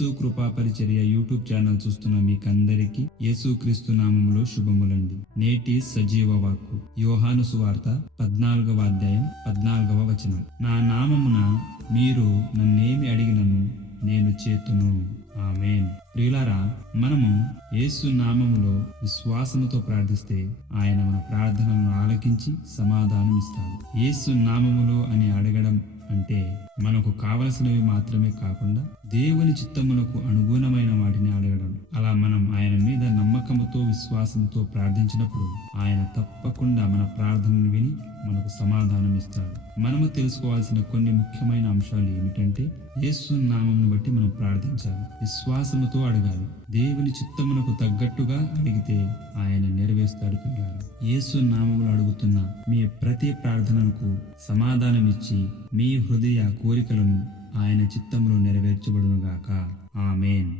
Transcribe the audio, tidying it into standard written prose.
యేసు కృపా పరిచర్య YouTube channel చూస్తున్న మీకందరికీ యేసుక్రీస్తు నామములో శుభములండి. నేటి సజీవ వాక్కు యోహాను సువార్త 14వ అధ్యాయం 14వ వచనం. నా నామమున మీరు నన్నేమి అడిగినను నేను చేతును. ఆమేన్. ప్రియులారా, మనము యేసు నామములో విశ్వాసముతో ప్రార్థిస్తే ఆయన మన ప్రార్థనలను ఆలకించి సమాధానం ఇస్తాడు. యేసు నామములో అని అడగడం అంటే మనకు కావలసినవి మాత్రమే కాకుండా దేవుని చిత్తమునకు అనుగుణమైన వాటిని అడగడం. అలా మనం ఆయన మీద నమ్మకంతో విశ్వాసంతో ప్రార్థించినప్పుడు ఆయన తప్పకుండా మన ప్రార్థనను విని మనకు సమాధానం ఇస్తాడు. మనము తెలుసుకోవాల్సిన కొన్ని ముఖ్యమైన అంశాలు ఏమిటంటే, యేసు నామమును బట్టి మనం ప్రార్థించాలి, విశ్వాసముతో అడగాలి, దేవుని చిత్తమునకు తగ్గట్టుగా అడిగితే ఆయన నెరవేరుస్తాడు. పిల్లారా, యేసు నామములో అడుగుతున్న మీ ప్రతి ప్రార్థనలకు సమాధానం ఇచ్చి మీ హృదయ కోరికలను ఆయన చిత్తములో నెరవేర్చబడునుగాక. ఆమేన్.